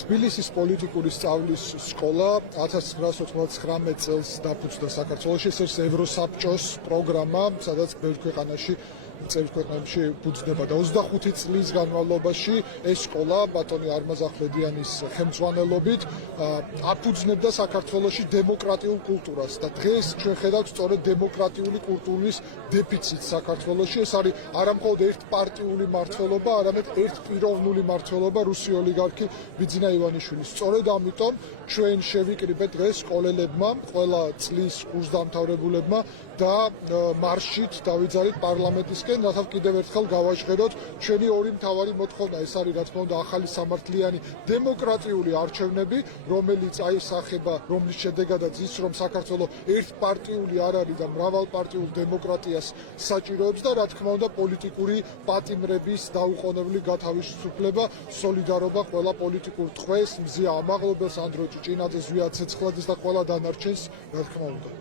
თბილისის პოლიტიკური სწავლის სკოლა 1999 წელს დაფუძნდა საქართველოში. ეს არის ევროსაბჭოს პროგრამა, სადაც ბევრ ქვეყანაში წევის ქვეყნებში ფუძნდება და 25 წლის განმავლობაში ეს სკოლა ბატონი არმაზ ახვლედიანის ხელმძღვანელობით აფუძნებდა საქართველოში დემოკრატიულ კულტურას და დღეს ჩვენ ხედავთ სწორედ დემოკრატიული კულტურის დეფიციტს საქართველოში. ეს არის არამხოლოდ ერთპარტიული მმართველობა, არამედ ერთპიროვნული მმართველობა რუსი ოლიგარქი ბიძინა ივანიშვილის. სწორედ ამიტომ ჩვენ შევიკრიბეთ დღეს სკოლელებმა, ყველა წლის კურსდამთავრებულებმა და მარშით დავიძალით პარლამენტისკენ, რათა კიდევ ერთხელ გავაჟღეროთ ჩვენი ორი მთავარი მოთხოვნა. ეს არის რა თქმა უნდა ახალი სამართლიანი დემოკრატიული არჩევნები, რომელიც აისახება, რომლის შედეგადაც ის, რომ საქართველოს ერთპარტიული არ არის და მრავალპარტიულ დემოკრატიას საჭიროებს და რა თქმა უნდა პოლიტიკური პატიმრების დაუყოვნებლივ გათავისუფლება, სოლიდარობა ყველა პოლიტიკურ ტყვეს, მზია ამაღლობელს, ანდრო ჭიჭინაძეს, ზვიად ცეცხლაძეს და ყველა დანარჩენს, რა თქმა უნდა.